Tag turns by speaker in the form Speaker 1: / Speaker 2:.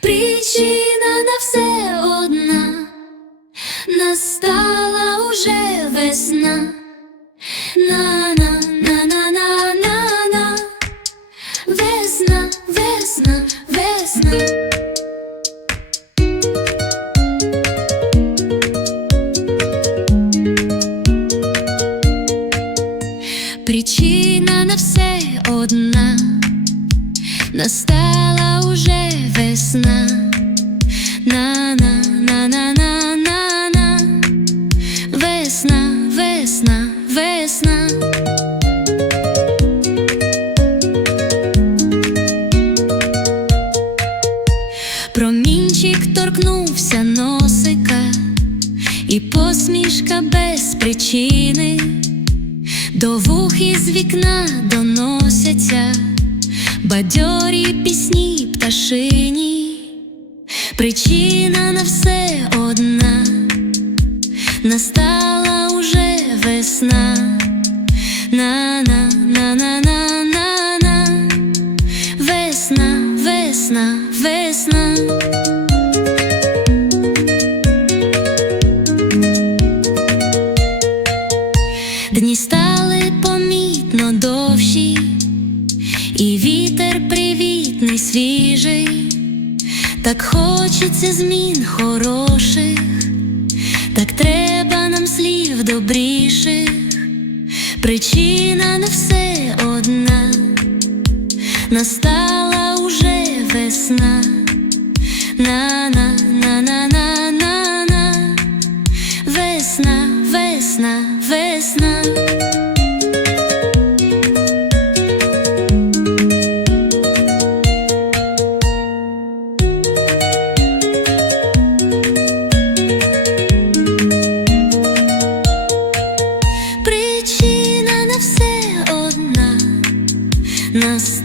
Speaker 1: причина на все одна, настала уже весна. На на на на на на на Весна, весна, весна. Причина на все одна, настала уже весна. На на на на на на на Весна, весна, весна. Промінчик торкнувся носика, і посмішка без причини до вух із вікна доносяться бадьорі пісні пташині, причина на все одна, настала уже весна. На на на на на на на Весна, весна, весна. Дні стали помітно довші, і вітер привітний, свіжий, так хочеться змін хороших, так треба нам слів добріших, причина на все одна, настала уже весна. На на на на на на на. Весна, нас